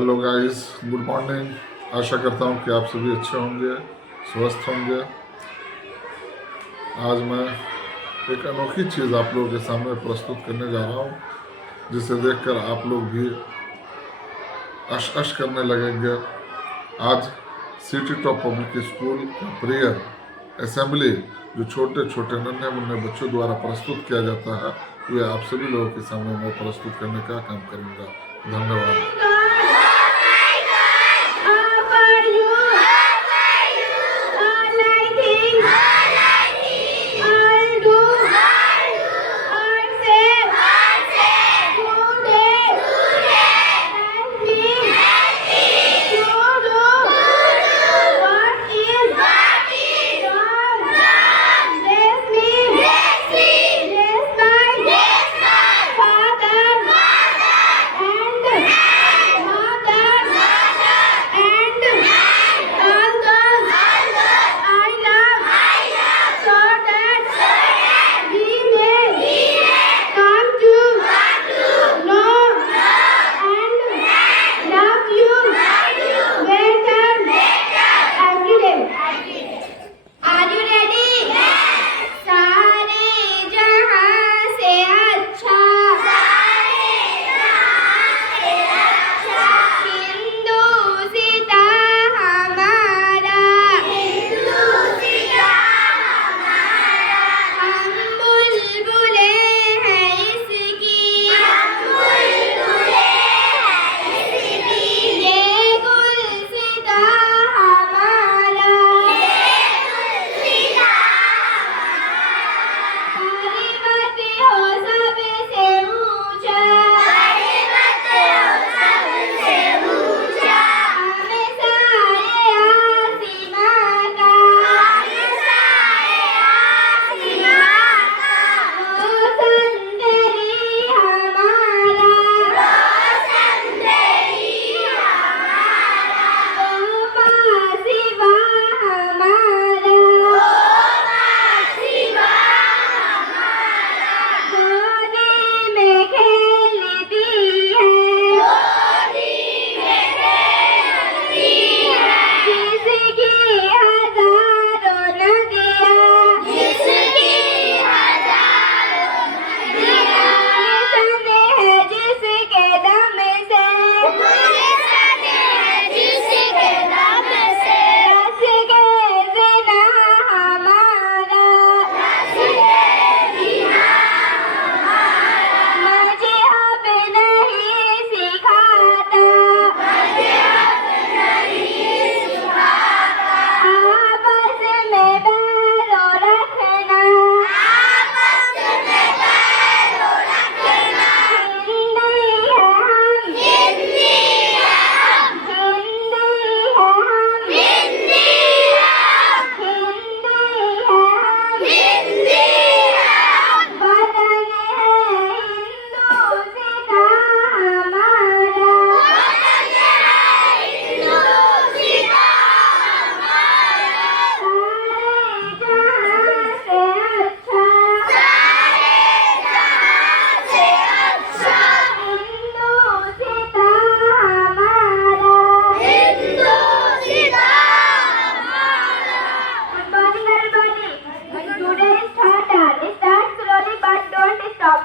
Hello guys, good morning. आशा करता हूँ कि आप सभी अच्छे होंगे, स्वस्थ होंगे। आज मैं एक अनोखी चीज़ आप लोगों के सामने प्रस्तुत करने जा रहा हूँ, जिसे देखकर आप लोग भी अश करने लगेंगे। आज सिटी टॉप पब्लिक स्कूल का प्रेयर असेंबली जो छोटे छोटे नन्हे मुन्ने बच्चों द्वारा प्रस्तुत किया जाता है, वे आप सभी लोगों के सामने मैं प्रस्तुत करने का काम करूँगा। धन्यवाद।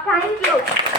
Thank you.